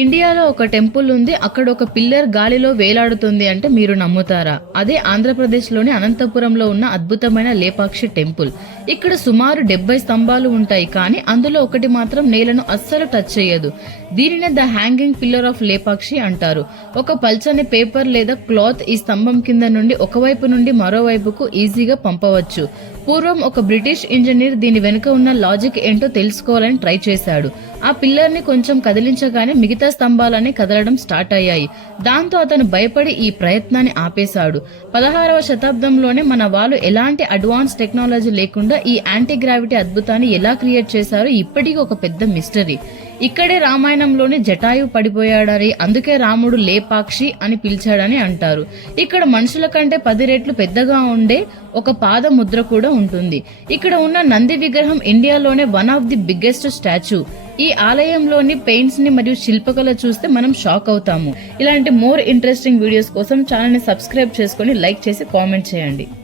ఇండియాలో ఒక టెంపుల్ ఉంది. అక్కడ ఒక పిల్లర్ గాలిలో వేలాడుతుంది అంటే మీరు నమ్ముతారా? అదే ఆంధ్రప్రదేశ్లోని అనంతపురంలో ఉన్న అద్భుతమైన లేపాక్షి టెంపుల్. ఇక్కడ సుమారు 70 స్తంభాలు ఉంటాయి, కానీ అందులో ఒకటి మాత్రం నేలను అస్సలు టచ్ చేయదు. దీనినే the hanging pillar of Lepakshi అంటారు. ఒక పల్చని పేపర్ లేదా క్లాత్ ఈ స్తంభం కింద నుండి ఒకవైపు నుండి మరోవైపుకు ఈజీగా పంపవచ్చు. పూర్వం ఒక బ్రిటిష్ ఇంజనీర్ దీని వెనుక ఉన్న లాజిక్ ఏంటో తెలుసుకోవాలని ట్రై చేశాడు. ఆ పిల్లర్ ని కొంచెం కదిలించగానే మిగతా స్తంభాలన్నీ కదలడం స్టార్ట్ అయ్యాయి. దాంతో అతను భయపడి ఈ ప్రయత్నాన్ని ఆపేశాడు. 16వ శతాబ్దంలోనే మన వాళ్ళు ఎలాంటి అడ్వాన్స్ టెక్నాలజీ లేకుండా ఈ యాంటీ గ్రావిటీ అద్భుతాన్ని ఎలా క్రియేట్ చేశారో ఇప్పటికీ ఒక పెద్ద మిస్టరీ. ఇక్కడే రామాయణంలోని జటాయు పడిపోయాడని, అందుకే రాముడు లేపాక్షి అని పిలిచాడని అంటారు. ఇక్కడ మనుషుల కంటే 10 రెట్లు పెద్దగా ఉండే ఒక పాద ముద్ర కూడా ఉంటుంది. ఇక్కడ ఉన్న నంది విగ్రహం ఇండియాలోనే one of the biggest statue. ఈ ఆలయంలోని పెయింట్స్ ని మరియు శిల్పకళ చూస్తే మనం షాక్ అవుతాము. ఇలాంటి మోర్ ఇంట్రెస్టింగ్ వీడియోస్ కోసం ఛానల్ ని సబ్స్క్రైబ్ చేసుకుని లైక్ చేసి కామెంట్ చేయండి.